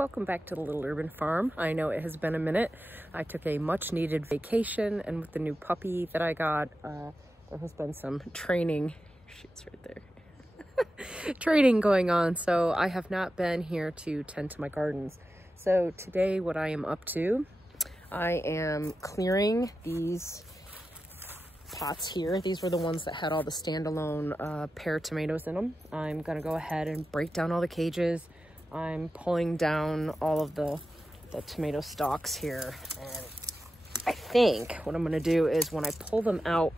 welcome back to the Little Urban Farm. I know it has been a minute. I took a much needed vacation, and with the new puppy that I got, there has been some training, she's right there, training going on, so I have not been here to tend to my gardens. So today what I am up to, I am clearing these pots here. These were the ones that had all the standalone pear tomatoes in them. I'm gonna go ahead and break down all the cages. I'm pulling down all of the tomato stalks here, and I think what I'm gonna do is when I pull them out,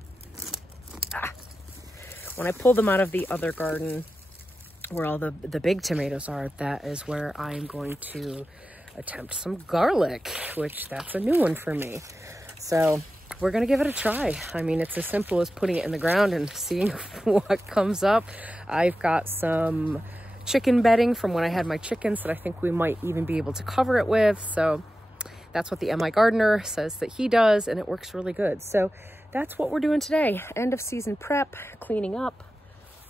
of the other garden where all the big tomatoes are, that is where I'm going to attempt some garlic, which that's a new one for me. So we're gonna give it a try. I mean, it's as simple as putting it in the ground and seeing what comes up. I've got some chicken bedding from when I had my chickens that I think we might even be able to cover it with. So that's what the MI gardener says that he does, and it works really good. So that's what we're doing today. End of season prep, cleaning up,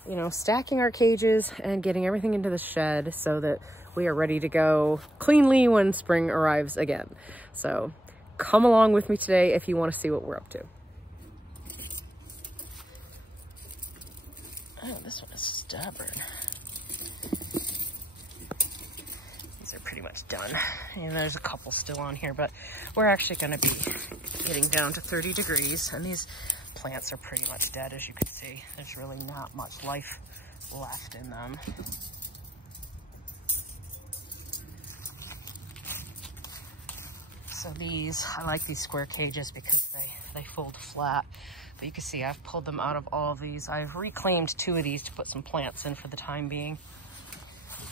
you know, stacking our cages and getting everything into the shed so that we are ready to go cleanly when spring arrives again. So come along with me today if you want to see what we're up to. Oh, this one is stubborn. These are pretty much done. And there's a couple still on here, but we're actually going to be getting down to 30 degrees. And these plants are pretty much dead, as you can see. There's really not much life left in them. So these, I like these square cages because they fold flat. But you can see I've pulled them out of all of these. I've reclaimed 2 of these to put some plants in for the time being.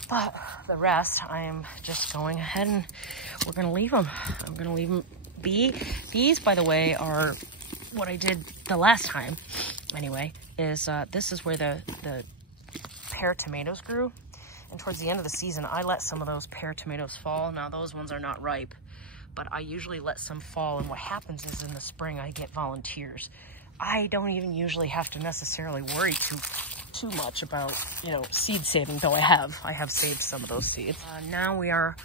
But the rest, I am just going ahead and we're gonna leave them. I'm gonna leave them be. These, by the way, are what I did the last time, anyway, is this is where the pear tomatoes grew. And towards the end of the season, I let some of those pear tomatoes fall. Now those ones are not ripe, but I usually let some fall, and what happens is in the spring I get volunteers. I don't even usually have to necessarily worry too much about, you know, seed saving, though I have saved some of those seeds. Now we are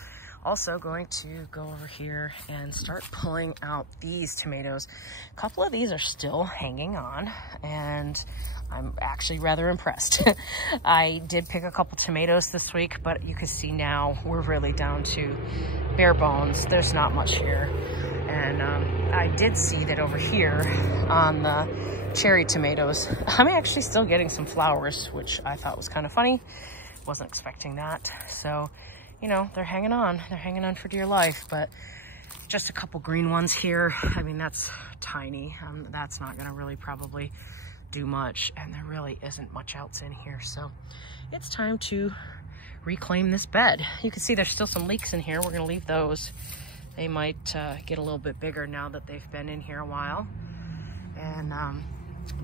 also going to go over here and start pulling out these tomatoes. A couple of these are still hanging on, and I'm actually rather impressed. I did pick a couple tomatoes this week, but you can see now we're really down to bare bones. There's not much here. And I did see that over here on the cherry tomatoes, I'm actually still getting some flowers, which I thought was kind of funny. Wasn't expecting that. So, you know, they're hanging on. They're hanging on for dear life, but just a couple green ones here. I mean, that's tiny. That's not gonna really probably do much, and there really isn't much else in here. So it's time to reclaim this bed. You can see there's still some leeks in here. We're gonna leave those. They might get a little bit bigger now that they've been in here a while. And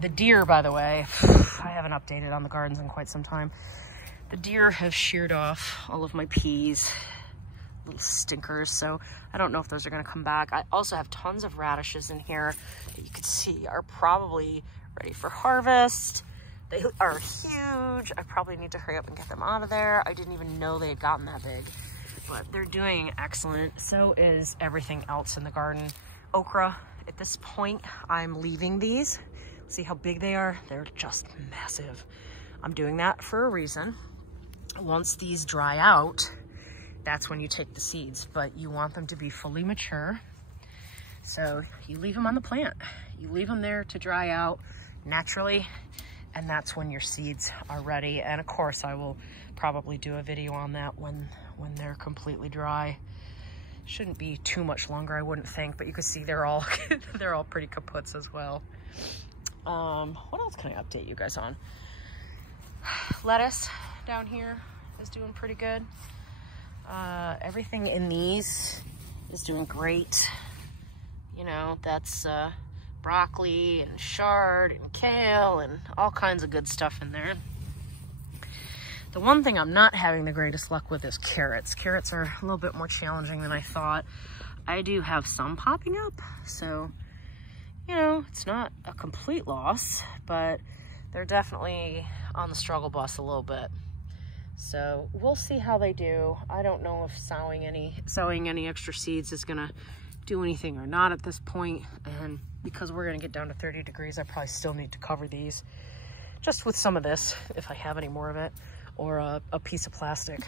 the deer, by the way, I haven't updated on the gardens in quite some time. The deer have sheared off all of my peas, little stinkers, so I don't know if those are gonna come back. I also have tons of radishes in here that you can see are probably ready for harvest. They are huge. I probably need to hurry up and get them out of there. I didn't even know they had gotten that big, but they're doing excellent. So is everything else in the garden. Okra, at this point, I'm leaving these. See how big they are? They're just massive. I'm doing that for a reason. Once these dry out, that's when you take the seeds, but you want them to be fully mature. So you leave them on the plant. You leave them there to dry out naturally, and that's when your seeds are ready. And of course, I will probably do a video on that when they're completely dry. Shouldn't be too much longer, I wouldn't think, but you can see they're all they're all pretty kaputs as well. What else can I update you guys on? Lettuce down here is doing pretty good. Everything in these is doing great. You know, that's broccoli and chard and kale and all kinds of good stuff in there. The one thing I'm not having the greatest luck with is carrots. Carrots are a little bit more challenging than I thought. I do have some popping up, so, you know, it's not a complete loss, but they're definitely on the struggle bus a little bit. So we'll see how they do. I don't know if sowing any extra seeds is gonna do anything or not at this point. And because we're gonna get down to 30 degrees, I probably still need to cover these just with some of this, if I have any more of it, or a piece of plastic.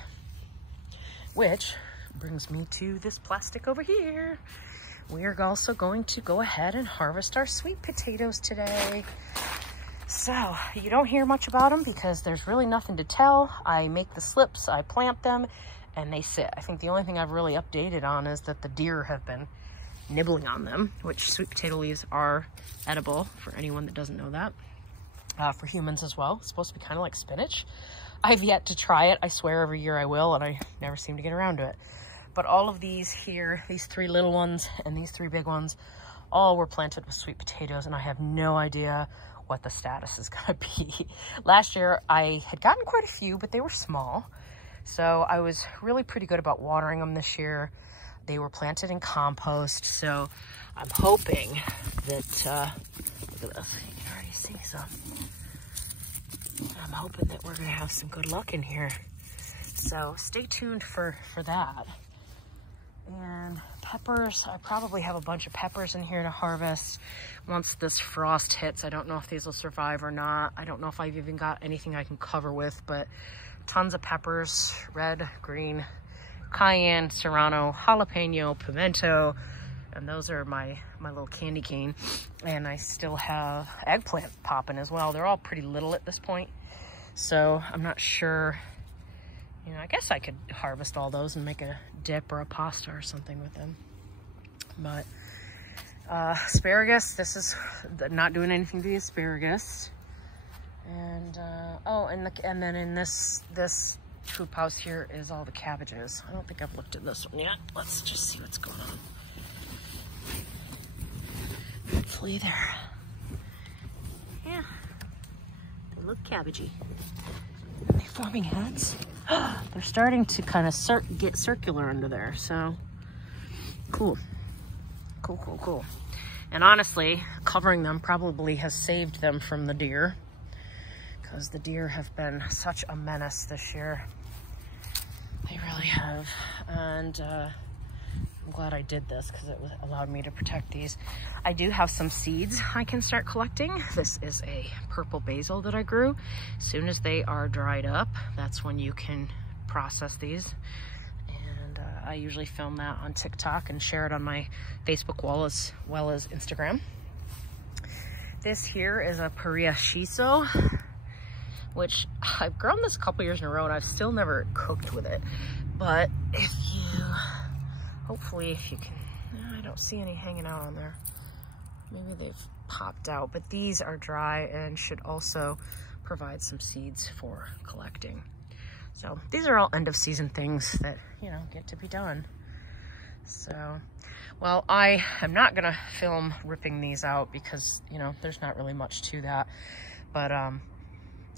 Which brings me to this plastic over here. We are also going to go ahead and harvest our sweet potatoes today. So you don't hear much about them because there's really nothing to tell. I make the slips, I plant them, and they sit. I think the only thing I've really updated on is that the deer have been nibbling on them, which sweet potato leaves are edible for anyone that doesn't know that. For humans as well. It's supposed to be kind of like spinach. I've yet to try it. I swear every year I will, and I never seem to get around to it. But all of these here, these 3 little ones and these 3 big ones, all were planted with sweet potatoes, and I have no idea what the status is gonna be. Last year I had gotten quite a few, but they were small. So I was really pretty good about watering them this year. They were planted in compost, so I'm hoping that, look at this, you can already see some. I'm hoping that we're gonna have some good luck in here. So stay tuned for that. And peppers, I probably have a bunch of peppers in here to harvest once this frost hits. I don't know if these will survive or not. I don't know if I've even got anything I can cover with, but tons of peppers, red, green, cayenne, serrano, jalapeno, pimento, and those are my little candy cane. And I still have eggplant popping as well. They're all pretty little at this point, so I'm not sure. You know, I guess I could harvest all those and make a dip or a pasta or something with them. But asparagus, this is not doing anything to the asparagus. And oh, and then in this troop house here is all the cabbages. I don't think I've looked at this one yet. Let's just see what's going on. Hopefully yeah, they look cabbagey. Are they forming heads? They're starting to kind of get circular under there, so cool. Cool. And honestly, covering them probably has saved them from the deer, because the deer have been such a menace this year. They really have. And I'm glad I did this because it allowed me to protect these. I do have some seeds I can start collecting. This is a purple basil that I grew. As soon as they are dried up, that's when you can process these. And I usually film that on TikTok and share it on my Facebook wall as well as Instagram. This here is a Paria shiso, which I've grown this a couple years in a row and I've still never cooked with it. But hopefully if you can, I don't see any hanging out on there. Maybe they've popped out, but these are dry and should also provide some seeds for collecting. So these are all end of season things that, you know, get to be done. So, well, I am not gonna film ripping these out because, you know, there's not really much to that. But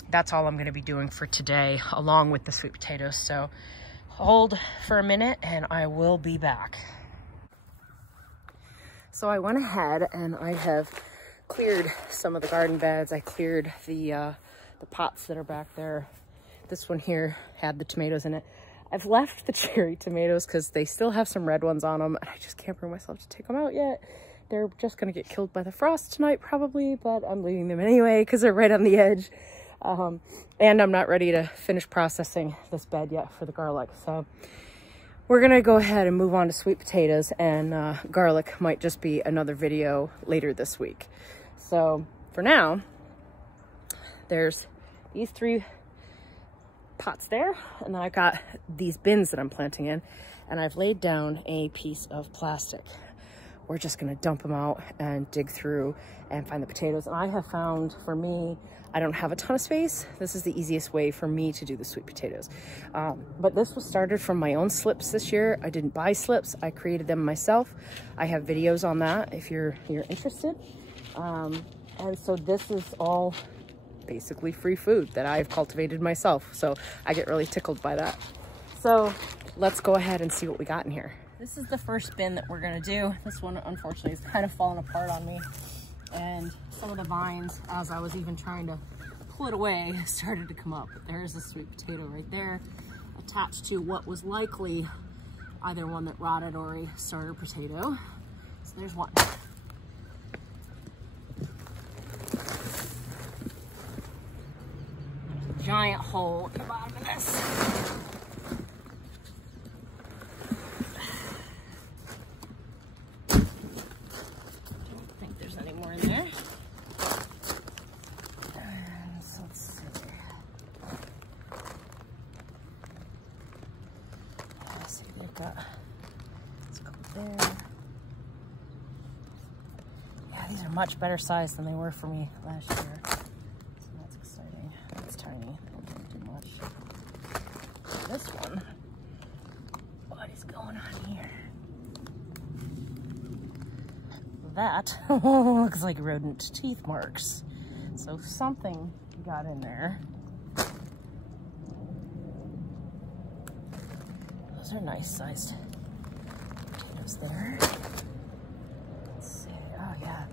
that's all I'm gonna be doing for today, along with the sweet potatoes. So hold for a minute and I will be back. So I went ahead and I have cleared some of the garden beds. I cleared the pots that are back there. This one here had the tomatoes in it. I've left the cherry tomatoes because they still have some red ones on them and I just can't bring myself to take them out yet. They're just gonna get killed by the frost tonight probably, but I'm leaving them anyway because they're right on the edge. And I'm not ready to finish processing this bed yet for the garlic. So we're gonna go ahead and move on to sweet potatoes, and garlic might just be another video later this week. So for now, there's these 3 pots there, and then I've got these bins that I'm planting in, and I've laid down a piece of plastic. We're just gonna dump them out and dig through and find the potatoes. And I have found, for me, I don't have a ton of space. This is the easiest way for me to do the sweet potatoes. But this was started from my own slips this year. I didn't buy slips, I created them myself. I have videos on that if you're interested. And so this is all basically free food that I've cultivated myself. So I get really tickled by that. So let's go ahead and see what we got in here. This is the first bin that we're gonna do. This one, unfortunately, is kind of falling apart on me. And some of the vines, as I was even trying to pull it away, it started to come up. But there's a sweet potato right there, attached to what was likely either one that rotted or a starter potato. So there's one. There's a giant hole in the bottom of this. Don't think there's any more in there. And so let's see. Let's see, they've got, let's go there. Yeah, these are much better sized than they were for me last year. So that's exciting. It's tiny, don't do much. This one, what is going on here? That looks like rodent teeth marks. So something got in there. Those are nice sized potatoes there. Let's see. Oh yeah.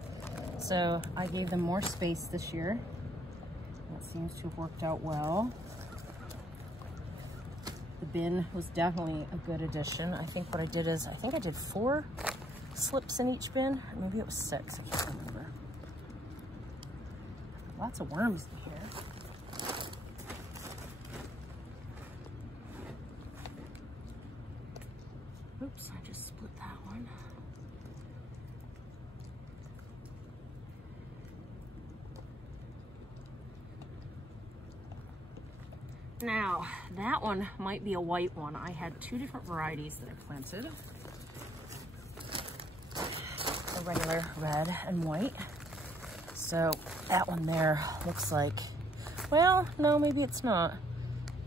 So I gave them more space this year. That seems to have worked out well. The bin was definitely a good addition. I think what I did is, I think I did 4 slips in each bin. Or maybe it was 6, I can't remember. Lots of worms in here. Oops, I just split that one. Now, that one might be a white one. I had 2 different varieties that I planted. A regular red and white. So that one there looks like, well, no, maybe it's not.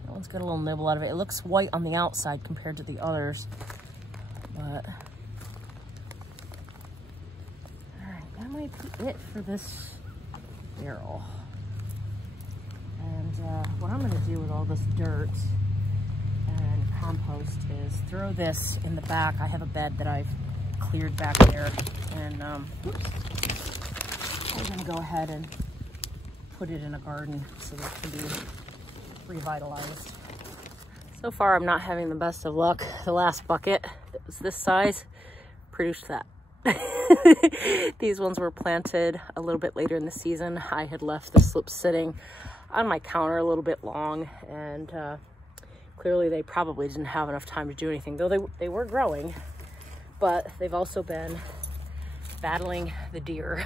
That one's got a little nibble out of it. It looks white on the outside compared to the others. But, all right, that might be it for this barrel. And what I'm gonna do with all this dirt and compost is throw this in the back. I have a bed that I've cleared back there, and I'm gonna go ahead and put it in a garden so that it can be revitalized. So far, I'm not having the best of luck. The last bucket that was this size produced that. These ones were planted a little bit later in the season. I had left the slips sitting on my counter a little bit long, and clearly they probably didn't have enough time to do anything, though they were growing, but they've also been battling the deer.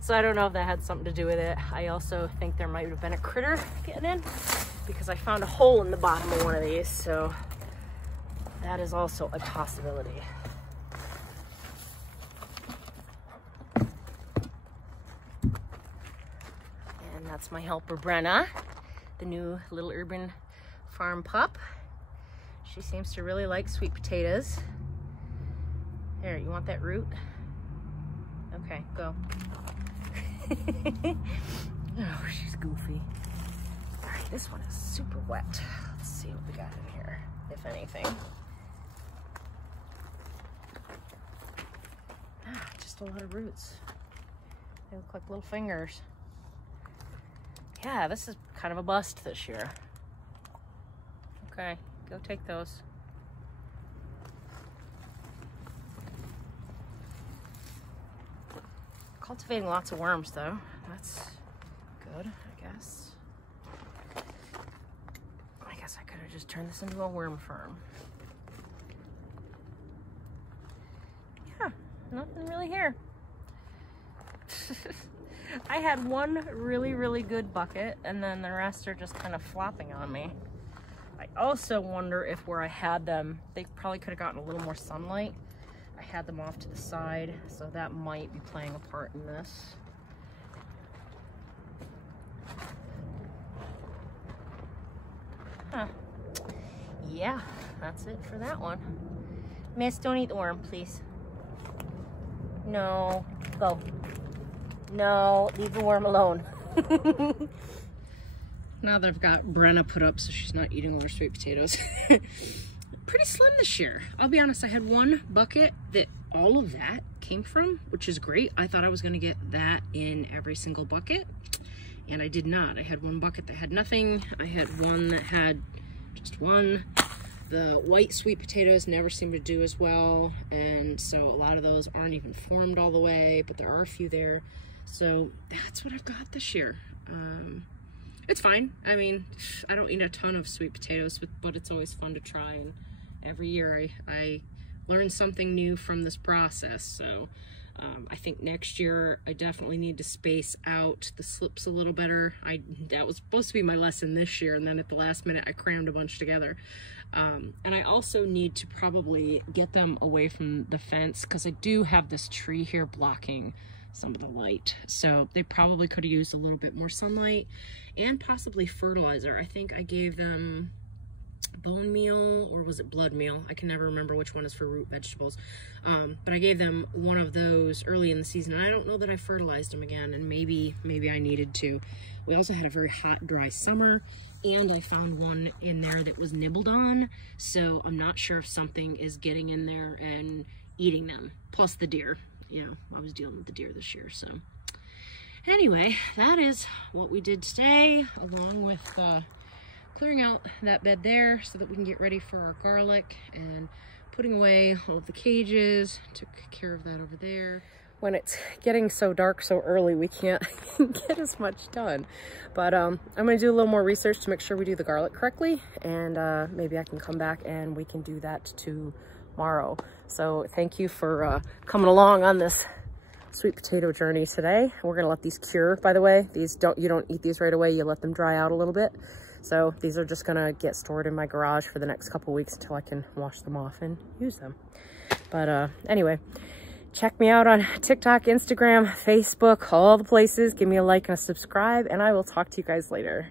So I don't know if that had something to do with it. I also think there might have been a critter getting in, because I found a hole in the bottom of one of these, so that is also a possibility. And that's my helper Brenna, the new little urban farm pup. She seems to really like sweet potatoes. There, you want that root? Okay, go. Oh, she's goofy. All right, this one is super wet. Let's see what we got in here, if anything. Ah, just a lot of roots. They look like little fingers. Yeah, this is kind of a bust this year. Okay, go take those. Cultivating lots of worms though. That's good, I guess. I guess I could have just turned this into a worm farm. Yeah, nothing really here. I had one really, really good bucket, and then the rest are just kind of flopping on me. I also wonder if where I had them, they probably could have gotten a little more sunlight. I had them off to the side, so that might be playing a part in this. Huh. Yeah, that's it for that one. Miss, don't eat the worm, please. No, go. No, leave the worm alone. Now that I've got Brenna put up so she's not eating all her sweet potatoes. Pretty slim this year. I'll be honest, I had one bucket that all of that came from, which is great. I thought I was gonna get that in every single bucket. and I did not. I had one bucket that had nothing. I had one that had just one. The white sweet potatoes never seem to do as well, and so a lot of those aren't even formed all the way, but there are a few there. So that's what I've got this year. It's fine. I mean, I don't eat a ton of sweet potatoes, but it's always fun to try, and every year I learn something new from this process. So I think next year I definitely need to space out the slips a little better. That was supposed to be my lesson this year, and then at the last minute I crammed a bunch together. And I also need to probably get them away from the fence, because I do have this tree here blocking some of the light. So they probably could have used a little bit more sunlight and possibly fertilizer. I think I gave them bone meal, or was it blood meal? I can never remember which one is for root vegetables. But I gave them one of those early in the season, and I don't know that I fertilized them again, and maybe I needed to. We also had a very hot, dry summer, and I found one in there that was nibbled on, so I'm not sure if something is getting in there and eating them, plus the deer. You know, I was dealing with the deer this year. So anyway, that is what we did today, along with clearing out that bed there so that we can get ready for our garlic, and putting away all of the cages. Took care of that over there. When it's getting so dark so early, we can't get as much done. But I'm gonna do a little more research to make sure we do the garlic correctly, and maybe I can come back and we can do that tomorrow. So thank you for coming along on this sweet potato journey today. We're gonna let these cure, by the way. You don't eat these right away, you let them dry out a little bit. So these are just gonna get stored in my garage for the next couple weeks until I can wash them off and use them. But anyway, check me out on TikTok, Instagram, Facebook, all the places. Give me a like and a subscribe, and I will talk to you guys later.